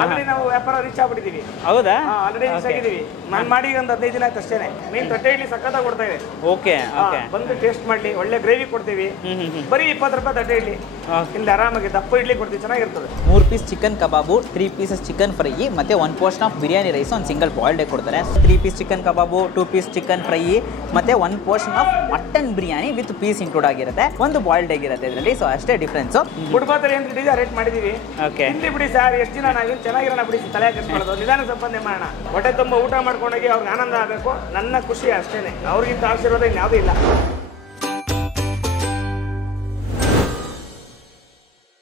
Already ನಾವು ವ್ಯಾಪಾರ reach ಆಗ್ಬಿಟ್ಟಿದೀವಿ. ಹೌದಾ? ಆಲ್ರೆಡಿ ರೀಚ್ ಆಗಿದೀವಿ. ನಾನು ಮಾಡಿ ಒಂದು 15 ದಿನ ಆಯ್ತು ಅಷ್ಟೇನೆ. ಮೀನ್ ತಟ್ಟೆ ಇಡ್ಲಿ ಸಕ್ಕತ್ತಾಗಿ ಕೊಡ್ತಾ ಇದೆ. Okay okay. ಬಂದು ಟೇಸ್ಟ್ ಮಾಡ್ಲಿ, ಒಳ್ಳೆ ಗ್ರೇವಿ ಕೊಡ್ತೀವಿ. ಬರೀ 20 ರೂಪಾಯಿ ತಟ್ಟೆ ಇಡ್ಲಿ. ಇಲ್ಲಿ ಆರಾಮಾಗಿ ದಪ್ಪ ಇಡ್ಲಿ ಕೊಡ್ತೀವಿ, ಚೆನ್ನಾಗಿರ್ತದೆ. 3 ಪೀಸ್ ಚಿಕನ್ ಕಬಾಬು, 3 ಪೀಸಸ್ ಚಿಕನ್ ಫ್ರೈ ಮತ್ತೆ 1 ಪೋರ್ಷನ್ ಆಫ್ ಬಿರಿಯಾನಿ ರೈಸ್ ಒಂದು ಸಿಂಗಲ್ ಬಾಯ್ಲ್ಡ್ ಎಗ್ ಕೊಡ್ತಾರೆ. 3 ಪೀಸ್ ಚಿಕನ್ ಕಬಾಬು, 2 ಪೀಸ್ ಚಿಕನ್ ಫ್ರೈ ಮತ್ತೆ 1 portion of mutton biryani with piece include ಆಗಿರುತ್ತೆ. ಒಂದು ಬಾಯ್ಲ್ಡ್ ಎಗ್ ಇರುತ್ತೆ ಇದರಲ್ಲಿ. ಸೊ ಅಷ್ಟೇ ಡಿಫ್ರೆನ್ಸ್. ಫುಟ್ಪಾತಲ್ಲಿ ಏನು ಇಟ್ಟಿದೆ ರೇಟ್ ಮಾಡಿದೀವಿ. ಓಕೆ. ಇಲ್ಲಿ ಬಿಡಿ ಸರ್, ಎಷ್ಟು ದಿನ ನಾವೇನು ಚೆನ್ನಾಗಿರೋಣ ಬಿಡಿ, ತಲೆ ಕೆಡಿಸ್ಕೊಳ್ಳೋದು, ನಿಧಾನ ಸಂಪಾದನೆ ಮಾಡೋಣ. ಹೊಟ್ಟೆ ತುಂಬ ಊಟ ಮಾಡ್ಕೊಂಡೋಗಿ ಅವ್ರಿಗೆ ಆನಂದ ಆಗಬೇಕು, ನನ್ನ ಖುಷಿ ಅಷ್ಟೇನೆ. ಅವ್ರಿಗಿಂತ ಆಶೀರ್ವಾದ ಇನ್ಯಾವುದೂ ಇಲ್ಲ.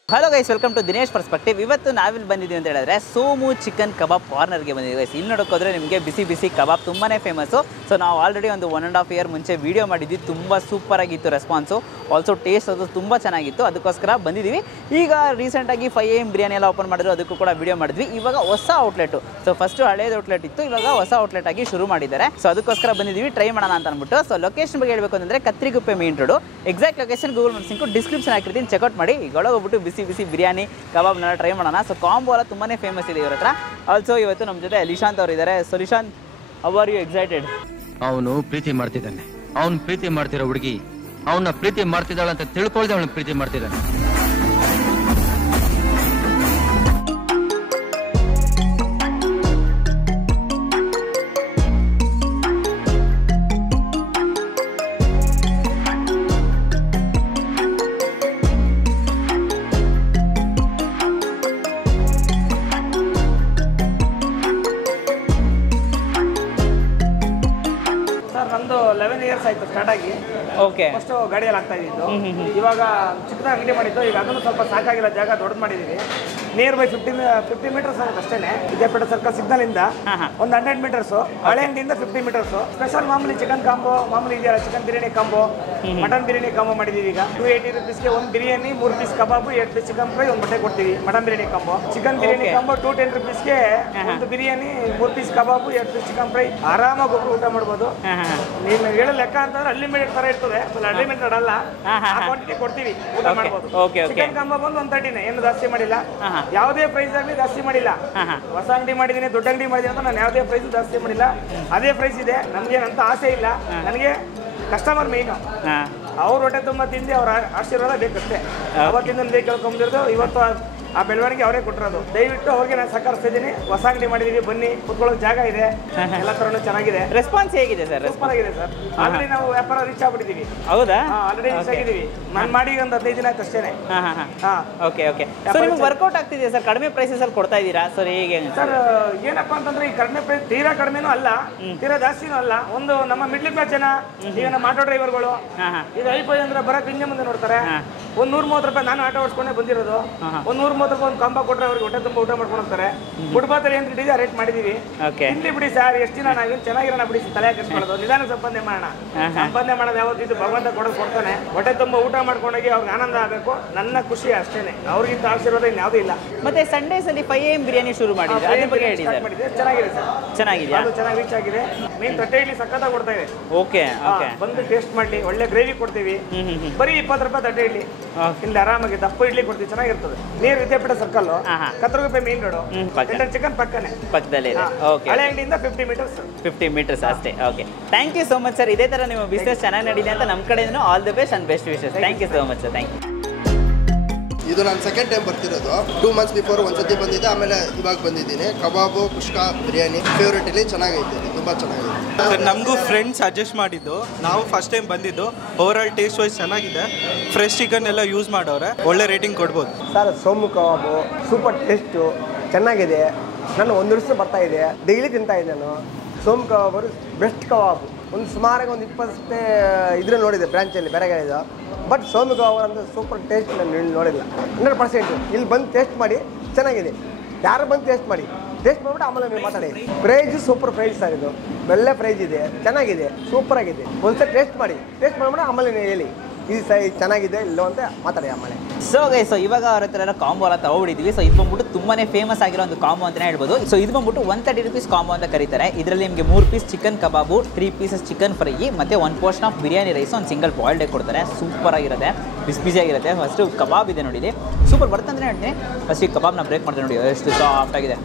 Hello guys, welcome to Dinesh perspective. ಇವತ್ತು ನಾವಿಲ್ಲಿ ಬಂದಿದ್ದೀವಿ ಅಂತ ಹೇಳಿದ್ರೆ ಸೋಮು ಚಿಕನ್ ಕಬಾಬ್ ಕಾರ್ನರ್ಗೆ ಬಂದಿದ್ದೀವಿ ಗೈಸ್. ಇಲ್ಲಿ ನೋಡೋಕ್ಕೋದ್ರೆ ನಿಮಗೆ ಬಿಸಿ ಬಿಸಿ ಕಬಾಬ್ ತುಂಬಾ ಫೇಮಸ್ಸು. ಸೊ ನಾವು ಆಲ್ರೆಡಿ ಒಂದು 1.5 ಇಯರ್ ಮುಂಚೆ ವೀಡಿಯೋ ಮಾಡಿದ್ವಿ. ತುಂಬ ಸೂಪರಾಗಿತ್ತು ರೆಸ್ಪಾನ್ಸು. ಆಲ್ಸೋ ಟೇಸ್ಟ್ ಅದು ತುಂಬ ಚೆನ್ನಾಗಿತ್ತು. ಅದಕ್ಕೋಸ್ಕರ ಬಂದಿದ್ದೀವಿ. ಈಗ ರೀಸೆಂಟಾಗಿ 5 AM ಬಿರಿಯಾನಿ ಎಲ್ಲ ಓಪನ್ ಮಾಡಿದ್ರು, ಅದಕ್ಕೂ ಕೂಡ ವೀಡಿಯೋ ಮಾಡಿದ್ವಿ. ಇವಾಗ ಹೊಸ ಔಟ್ಲೆಟು. ಸೊ ಫಸ್ಟು ಹಳೇದು ಔಟ್ಲೆಟ್ ಇತ್ತು, ಇವಾಗ ಹೊಸ ಔಟ್ಲೆಟ್ ಆಗಿ ಶುರು ಮಾಡಿದ್ದಾರೆ. ಸೊ ಅದಕ್ಕೋಸ್ಕರ ಬಂದಿದ್ದೀವಿ, ಟ್ರೈ ಮಾಡೋಣ ಅಂತ ಅಂದ್ಬಿಟ್ಟು. ಸೊ ಲೊಕೇಶನ್ ಬಗ್ಗೆ ಹೇಳಬೇಕು ಅಂದರೆ Kathriguppe main road. Exact location Google maps link description ಹಾಕಿರ್ತೀನಿ, ಚೆಕ್ಔಟ್ ಮಾಡಿ. ಈಗ ಹೋಗ್ಬಿಟ್ಟು ಬಿಸಿ ಬಿಸಿ ಬಿರಿಯಾನಿ ಕಬಾಬ್ನೆಲ್ಲ ಟ್ರೈ ಮಾಡೋಣ. ಸೊ ಕಾಂಬೋ ಎಲ್ಲ ತುಂಬಾ ಫೇಮಸ್ ಇದೆ ಇವ್ರ ಹತ್ರ. ಆಲ್ಸೋ ಇವತ್ತು ನಮ್ಮ ಜೊತೆ ಲಿಶಾಂತ್ ಅವರು ಇದ್ದಾರೆ. So Lishanth, how are you excited? ಅವನು ಪ್ರೀತಿ ಮಾಡ್ತಿದ್ದಾನೆ. ಅವನು ಪ್ರೀತಿ ಮಾಡ್ತಿರೋ ಹುಡುಗಿ ಅವನ್ನ ಪ್ರೀತಿ ಮಾಡ್ತಿದ್ದಾಳೆ ಅಂತ ತಿಳ್ಕೊಳ್ದೆ ಅವನ ಪ್ರೀತಿ ಮಾಡ್ತಿದ್ದಾನೆ. ನಂದು 11 ಇಯರ್ಸ್ ಆಯ್ತು ಸ್ಟಾರ್ಟ್ ಆಗಿ. ಓಕೆ. ಫಸ್ಟ್ ಗಾಡಿಯಲ್ಲಿ ಆಗ್ತಾ ಇದ್ದು, ಇವಾಗ ಚಿಕ್ಕದ ಅಂಗಡಿ ಮಾಡಿದ್ದು. ಈಗ ಅದನ್ನು ಸ್ವಲ್ಪ ಸಾಕಾಗಿಲ್ಲ, ಜಾಗ ದೊಡ್ಡದು ಮಾಡಿದೀವಿ. ನಿಯರ್ ಬೈ 50 ಮೀಟರ್ಸ್ ಆಗುತ್ತೆ ಅಷ್ಟೇನೆ. ವಿದ್ಯಾಪೀಠ ಸರ್ಕಲ್ ಸಿಗ್ನಲ್ ಇಂದ ಒಂದು 100 ಮೀಟರ್ಸ್, ಹಳೆ ಅಂಗಡಿಯಿಂದ 50 ಮೀಟರ್ಸ್. ಸ್ಪೆಷಲ್ ಮಾಮೂಲಿ ಚಿಕನ್ ಕಾಂಬೋ ಮಾಮೂಲಿ ಇದೆಯಲ್ಲ, chicken biryani combo, mutton biryani combo ಮಾಡಿದೀವಿ. ಈಗ 280 rupeesಗೆ ಒಂದು ಬಿರಿಯಾನಿ, 3 ಪೀಸ್ ಕಬಾಬು, 8 ಪೀಸ್ ಚಿಕನ್ ಫ್ರೈ, ಒಂದು ಮೊಟ್ಟೆ ಕೊಡ್ತೀವಿ. Mutton biryani combo, chicken biryani combo 210 rupeesಗೆ ಒಂದು ಬಿರಿಯಾನಿ, 3 ಪೀಸ್ ಕಬಾಬು, 8 ಪೀಸ್ ಚಿಕನ್ ಫ್ರೈ. ಆರಾಮಾಗಿ ಒಬ್ರು ಊಟ ಮಾಡ್ಬೋದು. ನೀನು ಹೇಳೋ ಲೆಕ್ಕ ಅಂತಂದ್ರೆ ಅನ್ಲಿಮಿಟೆಡ್ ತರ ಇರ್ತದೆ, ಅನ್ಲಿಮಿಟೆಡ್ ಅಲ್ಲ, ಕ್ವಾಂಟಿಟಿ ಕೊಡ್ತೀವಿ, ಊಟ ಮಾಡ್ಬೋದು. ಚಿಕನ್ ಕಾಂಬೋ ಬಂದು 130, ಏನು ಜಾಸ್ತಿ ಮಾಡಿಲ್ಲ. ಯಾವುದೇ ಪ್ರೈಸ್ ಆಗಲಿ ಜಾಸ್ತಿ ಮಾಡಿಲ್ಲ. ಹೊಸ ಅಂಗಡಿ ಮಾಡಿದೀನಿ, ದೊಡ್ಡ ಅಂಗಡಿ ಮಾಡಿದೀನಿ ಅಂತ ನಾನು ಯಾವುದೇ ಪ್ರೈಸ್ ಜಾಸ್ತಿ ಮಾಡಿಲ್ಲ. ಅದೇ ಪ್ರೈಸ್ ಇದೆ. ನಮ್ಗೇನಂತ ಆಸೆ ಇಲ್ಲ. ನನಗೆ ಕಸ್ಟಮರ್ ಮೇಯ್ನು. ಅವ್ರ ಹೊಟ್ಟೆ ತುಂಬ ತಿಂದು ಅವ್ರ ಆಶೀರ್ವಾದ ಬೇಕಷ್ಟೇ. ಅವತ್ತಿಂದ ಬೇಕು ಕೇಳ್ಕೊಂಬಿರೋದು. ಇವತ್ತು ಆ ಬೆಳವಣಿಗೆ ಅವರೇ ಕೊಟ್ಟಿರೋದು. ದಯವಿಟ್ಟು ಅವ್ರಿಗೆ ನಾನು ಸಹಕರಿಸ್ತಾ ಇದ್ದೀನಿ. ಹೊಸ ಅಂಗಡಿ ಮಾಡಿದೀವಿ, ಬನ್ನಿ, ಕುತ್ಕೊಳ್ಳೋ ಜಾಗ ಇದೆ, ಎಲ್ಲ ತರನು ಚೆನ್ನಾಗಿದೆ. ರೆಸ್ಪಾನ್ಸ್ ಹೇಗಿದೆ ಸರ್? ಸೂಪರ್ ಆಗಿದೆ ಸರ್. ಆಲ್ರೆಡಿ ನಾವು ವ್ಯಾಪಾರ ರೀಚ್ ಆಗ್ಬಿಟ್ಟಿದೀವಿ. ಹೌದಾ? ಆಲ್ರೆಡಿ ರೀಚ್ ಆಗಿದ್ದೀವಿ. ನಾನು ಮಾಡಿ ಒಂದು 15 ದಿನ ಆಯ್ತು ಅಷ್ಟೇನೆ. Okay okay. ಸೊ ನಿಮ್ಗೆ ವರ್ಕೌಟ್ ಆಗ್ತಿದೆ ಸರ್? ಕಡಿಮೆ ಪ್ರೈಸಸ್ ಅಲ್ಲಿ ಕೊಡ್ತಾ ಇದ್ದೀರಾ ಸರ್? ಹೇಗೆ ಸರ್? ಏನಪ್ಪಾ ಅಂತಂದ್ರೆ ಈ ಕಡಿಮೆ ಪ್ರೈಸ್ ತೀರಾ ಕಡಿಮೆನೂ ಅಲ್ಲ, ತೀರಾ ಜಾಸ್ತಿನೂ ಅಲ್ಲ. ಒಂದು ನಮ್ಮ ಮಿಡ್ಲ್ ಕ್ಲಾಸ್ ಜನ, ಈಗ ನಮ್ಮ ಆಟೋ ಡ್ರೈವರ್ಗಳು, ಈಗ ಐಫೈ ಅಂದ್ರೆ ಬರಕ್ ಹಿಂದೆ ಮುಂದೆ ನೋಡ್ತಾರೆ. ಒಂದು 130 ರೂಪಾಯಿ ನಾನು ಆಟೋ ಓಡಿಸ್ಕೊಂಡೆ ಬಂದಿರೋದು. ಒಂದು 130 ರೂಪಾಯಿ ಒಂದು ಕಂಬ ಕೊಟ್ಟರೆ ಅವ್ರಿಗೆ ಹೊಟ್ಟೆ ತುಂಬ ಊಟ ಮಾಡ್ಕೊಂಡು ಹೋಗ್ತಾರೆ. ಫುಟ್ಪಾತಲ್ಲಿ ಏನು ಇಟ್ಟಿದೆ ರೇಟ್ ಮಾಡಿದೀವಿ. ಇಲ್ಲಿ ಬಿಡಿ ಸರ್, ಎಷ್ಟು ದಿನ ನಾವೇನು ಚೆನ್ನಾಗಿರೋಣ ಬಿಡಿ, ತಲೆ ಕೆಡಿಸ್ಕೊಳ್ಳೋದು, ನಿಧಾನ ಸಂಪಾದನೆ ಮಾಡೋಣ. ಸಂಪಾದನೆ ಮಾಡೋದು ಯಾವತ್ತಿದ್ದು ಭಗವಂತ ಕೊಡ್ತಾನೆ. ಹೊಟ್ಟೆ ತುಂಬ ಊಟ ಮಾಡ್ಕೊಂಡೋಗಿ ಅವ್ರಿಗೆ ಆನಂದ ಆಗಬೇಕು, ನನ್ನ ಖುಷಿ ಅಷ್ಟೇನೆ. ಅವ್ರಿಗಿಂತ ಆಶೀರ್ವಾದ ಇನ್ಯಾವುದೂ ಇಲ್ಲ. ಮತ್ತೆ ಸಂಡೇಸ್ ಅಲ್ಲಿ 5 AM ಬಿರಿಯಾನಿ ಶುರು ಮಾಡಿದ್ರೆ ಅದ್ರ ಬಗ್ಗೆ ಹೇಳಿ ಸರ್. ಚೆನ್ನಾಗಿದೆ ಸರ್, ಚೆನ್ನಾಗಿದೆಯಾ? ಅದು ಚೆನ್ನಾಗಿ ರೀಚ್ ಆಗಿದೆ. ಮೀನ್ ತಟ್ಟೆ ಇಡ್ಲಿ ಸಕ್ಕತ್ತಾಗಿ ಕೊಡ್ತಾ ಇದೆ. Okay okay. ಬಂದು ಟೇಸ್ಟ್ ಮಾಡ್ಲಿ, ಒಳ್ಳೆ ಗ್ರೇವಿ ಕೊಡ್ತೀವಿ. ಬರೀ 20 ರೂಪಾಯಿ ತಟ್ಟೆ ಇಡ್ಲಿ. ಇಲ್ಲಿ ಆರಾಮಾಗಿ ದಪ್ಪ ಇಡ್ಲಿ ಕೊಡ್ತೀವಿ, ಚೆನ್ನಾಗಿರ್ತದೆ. ನೀರ್ Vidyapeetha circle, Kathriguppe main road, chicken ಪಕ್ಕನೆ ಪಕ್ಕದಲ್ಲಿ ಇದೆ. ಓಕೆ. ಹಳೆ ಅಂಗಡಿಯಿಂದ 50 ಮೀಟರ್ಸ್. 50 ಮೀಟರ್ಸ್ ಅಷ್ಟೇ. Okay, thank you so much sir. ಇದೇ ತರ ನಿಮ್ಮ ಬಿಸ್ನೆಸ್ ಚೆನ್ನಾಗಿ ನಡೀಲಿ ಅಂತ ನಮ್ಮ ಕಡೆಯಿಂದ all the best and best wishes. Thank you so much sir. Thank you. ಇದು ನಾನು ಸೆಕೆಂಡ್ ಟೈಮ್ ಬರ್ತಿರೋದು. 2 months ಬಿಫೋರ್ ಒಂದ್ಸತಿ ಬಂದಿದ್ದೆ, ಆಮೇಲೆ ಇವಾಗ ಬಂದಿದ್ದೀನಿ. ಕಬಾಬು, ಕುಷ್ಕಾ, ಬಿರಿಯಾನಿ ಫೇವ್ರೇಟ್ ಇಲ್ಲಿ ಚೆನ್ನಾಗೈತೆ, ತುಂಬ ಚೆನ್ನಾಗಿದೆ ಸರ್. ನಮಗೂ ಫ್ರೆಂಡ್ಸ್ ಸಜೆಸ್ಟ್ ಮಾಡಿದ್ದು, ನಾವು ಫಸ್ಟ್ ಟೈಮ್ ಬಂದಿದ್ದು. ಓವರ್ ಆಲ್ ಟೇಸ್ಟ್ ವೈಸ್ ಚೆನ್ನಾಗಿದೆ. ಫ್ರೆಶ್ ಚಿಕನ್ ಎಲ್ಲ ಯೂಸ್ ಮಾಡೋರೆ, ಒಳ್ಳೆ ರೇಟಿಂಗ್ ಕೊಡ್ಬೋದು ಸರ್. ಸೋಮು ಕಬಾಬು ಸೂಪರ್ ಟೇಸ್ಟು, ಚೆನ್ನಾಗಿದೆ. ನಾನು 1 ವರ್ಷ ಬರ್ತಾ ಇದೆ, ಡೈಲಿ ತಿಂತಾ ಇದ್ದೆ ನಾನು. ಸೋಮು ಕಬಾಬು ಬೆಸ್ಟ್ ಕಬಾಬು. ಒಂದು ಸುಮಾರಾಗಿ ಒಂದು 20 ಇದ್ರೆ ನೋಡಿದೆ ಬ್ರಾಂಚಲ್ಲಿ ಬೇರೆಗಳಿದ್ದು. ಬಟ್ ಸೋಮು ಕಬಾಬು ಅಂದರೆ ಸೂಪರ್ ಟೇಸ್ಟ್ ನಾನು ನೋಡಿಲ್ಲ. 100%. ಇಲ್ಲಿ ಬಂದು ಟೇಸ್ಟ್ ಮಾಡಿ, ಚೆನ್ನಾಗಿದೆ. ಯಾರು ಬಂದು ಟೇಸ್ಟ್ ಮಾಡಿ, ಟೇಸ್ಟ್ ಮಾಡಿಬಿಟ್ಟು ಆಮೇಲೆ ನೀವು ಮಾತಾಡಿ. Price super price sir. ಇದು ಒಳ್ಳೆ ಪ್ರೈಸ್ ಇದೆ, ಚೆನ್ನಾಗಿದೆ, ಸೂಪರ್ ಆಗಿದೆ. ಒಂದ್ಸಲ ಟೇಸ್ಟ್ ಮಾಡಿ, ಟೇಸ್ಟ್ ಮಾಡಿಬಿಟ್ಟು ಆಮೇಲೆ ನೀವು ಹೇಳಿ. ಈ ಸೈಜ್ ಚೆನ್ನಾಗಿದೆ ಇಲ್ಲೋ ಅಂತ ಮಾತಾಡಿ ಆಮೇಲೆ. ಸೊ ಇವಾಗ ಅವ್ರ ಹತ್ರ ಕಾಂಬೋ ಎಲ್ಲ ತಗೊಬಿಟ್ಟಿದ್ವಿ. ಸೊ ಇದು ಬಂದ್ಬಿಟ್ಟು ತುಂಬಾನೇ ಫೇಮಸ್ ಆಗಿರೋ ಒಂದು ಕಾಂಬೋ ಅಂತಲೇ ಹೇಳ್ಬೋದು. ಸೊ ಇದು ಬಂದ್ಬಿಟ್ಟು 130 rupees ಕಾಂಬೋ ಅಂತ ಕರೀತಾರೆ. ಇದರಲ್ಲಿ ನಿಮಗೆ 3 ಪೀಸ್ ಚಿಕನ್ ಕಬಾಬು, 3 pieces ಚಿಕನ್ ಫ್ರೈ ಮತ್ತು 1 portion ಆಫ್ ಬಿರಿಯಾನಿ ರೈಸ್, ಒಂದು ಸಿಂಗಲ್ ಬಾಯ್ಲ್ಡ್ ಎಗ್ ಕೊಡ್ತಾರೆ. ಸೂಪರ್ ಆಗಿರುತ್ತೆ, ಬಿಸಿ ಆಗಿರುತ್ತೆ. ಫಸ್ಟು ಕಬಾಬ್ ಇದೆ ನೋಡಿ, ಸೂಪರ್ ಬರ್ತಂದ್ರೆ ಹೇಳ್ತೀನಿ. ಫಸ್ಟ್ ಈ ಕಬಾಬ್ನ ಬ್ರೇಕ್ ಮಾಡ್ತಾರೆ ನೋಡಿ, ಎಷ್ಟು ಸಾಫ್ಟ್ ಆಗಿದೆ.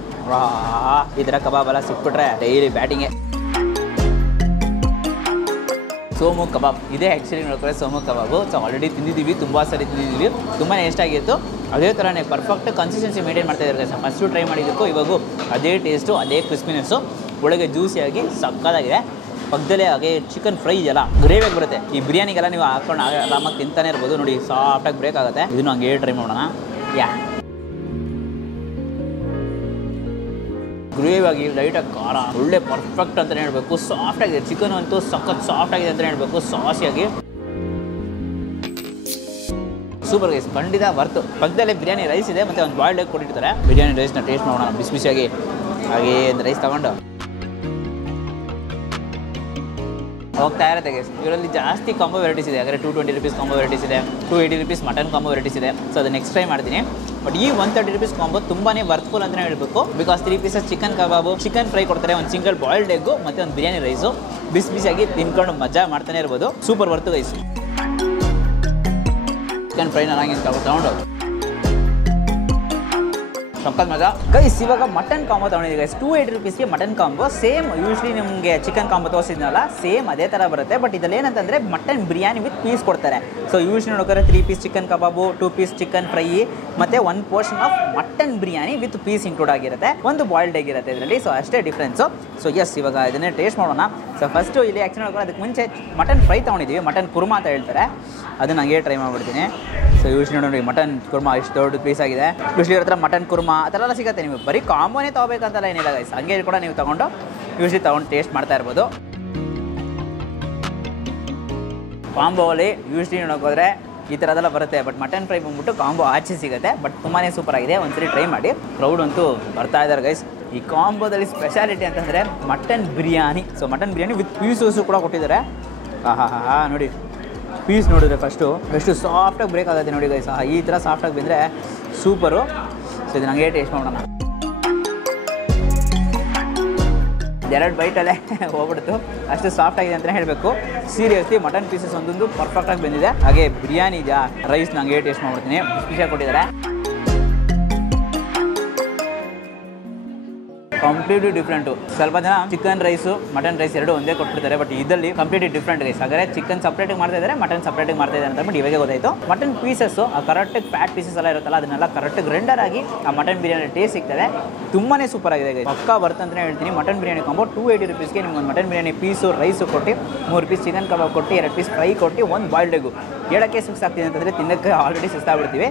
ಈ ಥರ ಕಬಾಬ್ ಎಲ್ಲ ಸಿಕ್ಬಿಟ್ರೆ ಡೈಲಿ ಬ್ಯಾಟಿಂಗೆ. ಸೋಮು ಕಬಾಬ್ ಇದೆ ಆ್ಯಕ್ಚುಲಿ ನೋಡ್ಕೊಂಡ್ರೆ ಸೋಮು ಕಬಾಬು. ಸೊ ಆಲ್ರೆಡಿ ತಿಂದಿದ್ದೀವಿ, ತುಂಬ ಸರಿ ತಿಂದಿದ್ದೀವಿ, ತುಂಬಾ ಇಷ್ಟಾಗಿತ್ತು. ಅದೇ ಥರನೇ ಪರ್ಫೆಕ್ಟ್ ಕನ್ಸಿಸ್ಟೆನ್ಸಿ ಮೇಂಟೈನ್ ಮಾಡ್ತಾ ಇದ್ದಾರೆ. ಫಸ್ಟು ಟ್ರೈ ಮಾಡಿದ್ದಕ್ಕೂ ಇವಾಗೂ ಅದೇ ಟೇಸ್ಟು, ಅದೇ ಕ್ರಿಸ್ಪಿನೆಸ್ಸು, ಒಳಗೆ ಜ್ಯೂಸಿಯಾಗಿ ಸಕ್ಕತ್ತಾಗಿದೆ. ಪಕ್ಕದಲ್ಲೇ ಹಾಗೆ ಚಿಕನ್ ಫ್ರೈ ಇದೆಯಲ್ಲ ಗ್ರೇವಿಯಾಗಿ ಬರುತ್ತೆ. ಈ ಬಿರಿಯಾನಿಗೆಲ್ಲ ನೀವು ಹಾಕೊಂಡು ಆರಾಮಾಗಿ ತಿಂತಾನೆ ಇರ್ಬೋದು ನೋಡಿ, ಸಾಫ್ಟಾಗಿ ಬ್ರೇಕ್ ಆಗುತ್ತೆ. ಇದನ್ನು ಹಂಗೆ ಟ್ರೈ ಮಾಡೋಣ. ಗ್ರೇವಿಯಾಗಿ ಲೈಟಾಗಿ ಖಾರ, ಒಳ್ಳೆ ಪರ್ಫೆಕ್ಟ್ ಅಂತಲೇ ಹೇಳಬೇಕು. ಸಾಫ್ಟಾಗಿದೆ ಚಿಕನ್ ಅಂತೂ, ಸಖತ್ ಸಾಫ್ಟ್ ಆಗಿದೆ ಅಂತಲೇ ಹೇಳಬೇಕು. ಸಾಸಿಯಾಗಿ ಸೂಪರ್ ಗೈಸ್, ಖಂಡಿತ ಬರ್ತು. ಪಕ್ಕದಲ್ಲೇ ಬಿರಿಯಾನಿ ರೈಸ್ ಇದೆ ಮತ್ತು ಒಂದು ಬಾಯ್ಲ್ಡ್ ಎಗ್ ಕೊಟ್ಟಿರ್ತಾರೆ. ಬಿರಿಯಾನಿ ರೈಸ್ನ ಟೇಸ್ಟ್ ಮಾಡೋಣ ಬಿಸಿ ಬಿಸಿಯಾಗಿ. ಹಾಗೆ ಒಂದು ರೈಸ್ ತಗೊಂಡು ಹೋಗ್ತಾ ಇರುತ್ತೆ ಗೈಸ್. ಇದರಲ್ಲಿ ಜಾಸ್ತಿ ಕಾಂಬೋ ವೆರೈಟೀಸ್ ಇದೆ. ಹಾಗಾದರೆ 220 rupees ಕಾಂಬೋ ವೆರೈಟೀಸ್ ಇದೆ, 280 rupees ಮಟನ್ ಕಾಂಬೋ ವೆರೈಟೀಸ್ ಇದೆ. ಸೊ ಅದು ನೆಕ್ಸ್ಟ್ ಟ್ರೈ ಮಾಡ್ತೀನಿ. ಬಟ್ ಈ 130 rupees ಕಾಂಬೋ ತುಂಬಾ ವರ್ತ್ಫುಲ್ ಅಂತಲೇ ಹೇಳಬೇಕು. Because 3 pieces chicken kebab, chicken fry ಕೊಡ್ತಾರೆ, ಒಂದು ಸಿಂಗಲ್ ಬಾಯ್ಲ್ಡ್ ಎಗ್ಗು ಮತ್ತು ಒಂದು ಬಿರಿಯಾನಿ ರೈಸು. ಬಿಸಿ ಬಿಸಿಯಾಗಿ ತಿನ್ಕೊಂಡು ಮಜಾ ಮಾಡ್ತಾನೆ ಇರ್ಬೋದು. Super worth guys. ಚಿಕನ್ ಫ್ರೈನ ನಂಗೆ ತಗೊಂಡು ಸಕ್ಕತ್ ಮಜಾ ಗೈಸ್. ಇವಾಗ ಮಟನ್ ಕಾಂಬೋ ತೊಗೊಂಡಿದ್ದೀವಿ ಗೈಸ್. 280 rupeesಗೆ ಮಟನ್ ಕಾಂಬೋ. ಸೇಮ್ ಯೂಶ್ವಲಿ ನಿಮಗೆ ಚಿಕನ್ ಕಾಂಬೋ ತೋರಿಸಿದ್ನಲ್ಲ, ಸೇಮ್ ಅದೇ ಥರ ಬರುತ್ತೆ. ಬಟ್ ಇದರಲ್ಲಿ ಏನಂತಂದರೆ ಮಟನ್ ಬಿರಿಯಾನಿ ವಿತ್ ಪೀಸ್ ಕೊಡ್ತಾರೆ. ಸೊ ಯೂಶ್ವಲಿ ನೋಡಿದ್ರೆ 3 piece ಚಿಕನ್ ಕಬಾಬು, 2 piece ಚಿಕನ್ ಫ್ರೈ ಮತ್ತು 1 portion of mutton biryani with piece include ಆಗಿರುತ್ತೆ. ಒಂದು ಬಾಯ್ಲ್ಡ್ ಎಗ್ ಇರುತ್ತೆ ಇದರಲ್ಲಿ. ಸೊ ಅಷ್ಟೇ ಡಿಫ್ರೆನ್ಸು. ಸೊ ಎಸ್, ಇವಾಗ ಇದನ್ನೇ ಟೇಸ್ಟ್ ಮಾಡೋಣ. ಸೊ ಫಸ್ಟು ಇಲ್ಲಿ ಆ್ಯಕ್ಚುಲಿ ನೋಡ್ಕೊಂಡು ಅದಕ್ಕೆ ಮುಂಚೆ ಮಟನ್ ಫ್ರೈ ತೊಗೊಂಡಿದ್ದೀವಿ, ಮಟನ್ ಕುರ್ಮಾ ಅಂತ ಹೇಳ್ತಾರೆ. ಅದನ್ನು ಹಂಗೆ ಟ್ರೈ ಮಾಡಿಬಿಡ್ತೀನಿ. ಸೊ ಯೂಶ್ವಲಿ ನೋಡಿ ಮಟನ್ ಕುರ್ಮಾ ಇಷ್ಟು ದೊಡ್ಡ ಪೀಸ್ ಆಗಿದೆ. ಯೂಶ್ವಲಿ ಇರೋ ಥರ ಮಟನ್ ಕುರ್ಮಾ ಆ ಥರ ಎಲ್ಲ ಸಿಗುತ್ತೆ. ನಿಮಗೆ ಬರೀ ಕಾಂಬೋನೇ ತೊಗೋಬೇಕಂತಲ್ಲ ಏನಿಲ್ಲ ಗೈಸ್, ಹಂಗೆ ಕೂಡ ನೀವು ತೊಗೊಂಡು ಯೂಶ್ವಲಿ ತೊಗೊಂಡು ಟೇಸ್ಟ್ ಮಾಡ್ತಾ ಇರ್ಬೋದು. ಕಾಂಬೋಲಿ ಯೂಶ್ವಲಿ ನೋಡೋಕೋದ್ರೆ ಈ ಥರದೆಲ್ಲ ಬರುತ್ತೆ. ಬಟ್ ಮಟನ್ ಫ್ರೈ ಬಂದ್ಬಿಟ್ಟು ಕಾಂಬೋ ಆಚೆ ಸಿಗುತ್ತೆ. ಬಟ್ ತುಂಬಾ ಸೂಪರ್ ಆಗಿದೆ, ಒಂದ್ಸರಿ ಟ್ರೈ ಮಾಡಿ. ಕ್ರೌಡ್ ಅಂತೂ ಬರ್ತಾ ಇದ್ದಾರೆ ಗೈಸ್. ಈ ಕಾಂಬೋದಲ್ಲಿ ಸ್ಪೆಷಾಲಿಟಿ ಅಂತಂದರೆ mutton biryani. So mutton biryani with pieces ಕೂಡ ಕೊಟ್ಟಿದ್ದಾರೆ. ನೋಡಿ ಪೀಸ್ ನೋಡಿದ್ರೆ ಫಸ್ಟು ಎಷ್ಟು ಸಾಫ್ಟಾಗಿ ಬ್ರೇಕ್ ಆಗುತ್ತೆ ನೋಡಿ ಗೈಸ್. ಈ ಥರ ಸಾಫ್ಟಾಗಿ ಬಂದರೆ ಸೂಪರು. ಸೊ ಇದು ನನಗೆ ಟೇಸ್ಟ್ ಮಾಡೋಣ. 2 ಬೈಟಲ್ಲೇ ಹೋಗ್ಬಿಡ್ತು, ಅಷ್ಟು ಸಾಫ್ಟ್ ಆಗಿದೆ ಅಂತಲೇ ಹೇಳಬೇಕು. ಸೀರಿಯಸ್ಲಿ ಮಟನ್ ಪೀಸಸ್ ಒಂದೊಂದು ಪರ್ಫೆಕ್ಟಾಗಿ ಬಂದಿದೆ. ಹಾಗೆ ಬಿರಿಯಾನಿ ಇದೆಯಾ ರೈಸ್ ನನಗೆ ಟೇಸ್ಟ್ ಮಾಡ್ಬಿಡ್ತೀನಿ. ಬಿಸಿಯಾಗಿ ಕೊಟ್ಟಿದ್ದಾರೆ. Completely different. ಸ್ವಲ್ಪ ಜನ ಚಿಕನ್ ರೈಸು ಮಟನ್ ರೈಸ್ ಎರಡು ಒಂದೇ ಕೊಟ್ಬಿಡ್ತಾರೆ. ಬಟ್ ಇದರಲ್ಲಿ ಕಂಪ್ಲೀಟ್ಲಿ ಡಿಫ್ರೆಂಟ್ ರೈಸ್. ಹಾಗಾದರೆ ಚಿಕನ್ ಸಪ್ರೇಟಾಗಿ ಮಾಡ್ತಾ ಇದ್ದಾರೆ, ಮಟನ್ ಸಪ್ರೇಟಾಗಿ ಮಾಡ್ತಾ ಇದ್ದಾರೆ ಅಂತ ಬಟ್ ಇವಾಗ ಗೊತ್ತಾಯಿತು. ಮಟನ್ ಪೀಸಸ್ಸು ಆ ಕರೆಕ್ಟಾಗಿ ಫ್ಯಾಟ್ ಪೀಸಸ್ ಎಲ್ಲ ಇರುತ್ತಲ್ಲ, ಅದನ್ನೆಲ್ಲ ಕರೆಕ್ಟಾಗಿ ರೆಂಡರ್ ಆಗಿ ಆ ಮಟನ್ ಬಿರಿಯಾನಿ ಟೇಸ್ಟ್ ಸಿಗ್ತದೆ. ತುಂಬಾ ಸೂಪರ್ ಆಗಿದೆ. ಪಕ್ಕಾ ಬರ್ತಂತಲೇ ಹೇಳ್ತೀನಿ. ಮಟನ್ ಬಿರಿಯಾನಿ ಕಾಂಬೋ 280 rupeesಗೆ ನಿಮ್ಗೆ ಒಂದು ಮಟನ್ ಬಿರಿಯಾನಿ ಪೀಸು ರೈಸು ಕೊಟ್ಟು, 3 piece ಚಿಕನ್ ಕಬಾಬ್ ಕೊಟ್ಟು, 2 piece ಫ್ರೈ ಕೊಟ್ಟು, 1 ಬಾಯ್ಲ್ಡ್ ಎಗ್ಗು. ಹೇಳೋಕ್ಕೆ ಸುಸ್ತಾಗ್ತಿದೆ ಅಂತಂದರೆ ತಿನ್ನೋಕ್ಕೆ ಆಲ್ರೆಡಿ ಸುಸ್ತಾಗ್ಬಿಡ್ತೀವಿ.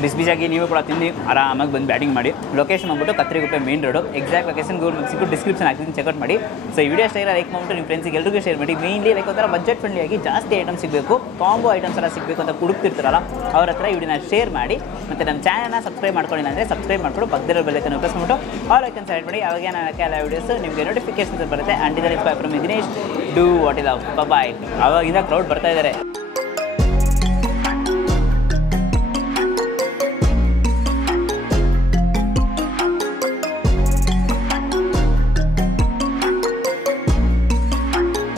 ಬಿಸಿ ಬಿಸಿಯಾಗಿ ನೀವು ಕೂಡ ತಿಂದು ಆರಾಮಾಗಿ ಬಂದು ಬ್ಯಾಟಿಂಗ್ ಮಾಡಿ. ಲೊಕೇಶನ್ ಬಂದ್ಬಿಟ್ಟು Kathriguppe main road. Exact location Google map ಸಿಕ್ಕು ಡಿಸ್ಕ್ರಿಪ್ಷನ್ ಹಾಕಿದ್ದೀನಿ, ಚೆಕ್ಔಟ್ ಮಾಡಿ. ಸೊ ಈ ವಿಡಿಯೋ ಇಷ್ಟ ಲೈಕ್ ಮಾಡಿಬಿಟ್ಟು ನಿಮ್ಮ ಫ್ರೆಂಡ್ಸಿಗೆ ಎಲ್ಲರಿಗೂ ಶೇರ್ ಮಾಡಿ. ಮೇನ್ಲಿ ಲೈಕ್ ಒಂಥರ ಬಜೆಟ್ ಫ್ರೆಂಡ್ಲಿಯಾಗಿ ಜಾಸ್ತಿ ಐಟಮ್ಸ್ ಸಿಗಬೇಕು, ಕಾಂಬೋ ಐಟಮ್ಸ್ ಎಲ್ಲ ಸಿಗಬೇಕು ಅಂತ ಹುಡುಕ್ತಿರ್ತಾರಲ್ಲ ಅವ್ರ ಹತ್ರ ಈ ವಿಡಿಯೋನ ಶೇರ್ ಮಾಡಿ. ಮತ್ತು ನಮ್ಮ ಚಾನಲ್ನ ಸಬ್ಸ್ಕ್ರೈಬ್ ಮಾಡ್ಕೊಂಡಿಲ್ಲ ಅಂದರೆ ಸಬ್ಸ್ಕ್ರೈಬ್ ಮಾಡಿಕೊಂಡು ಪಕ್ಕದಲ್ಲಿರೋ ಬೆಲ್ ಐಕನ್ ಪ್ರೆಸ್ ಮಾಡಿಬಿಟ್ಟು ಆಲ್ ಐಕನ್ ಸೆಲೆಕ್ಟ್ ಮಾಡಿ. ಅವಾಗ ನಾನು ಎಲ್ಲ ವೀಡಿಯೋಸ್ ನಿಮಗೆ ನೋಟಿಫಿಕೇಶನ್ಸ್ ಬರುತ್ತೆ. ಆ್ಯಂಡ್ ಇದರಲ್ಲಿ from Dinesh do what is love. Bye. ಅವಾಗಿಂದ ಕ್ರೌಡ್ ಬರ್ತಾ ಇದ್ದಾರೆ.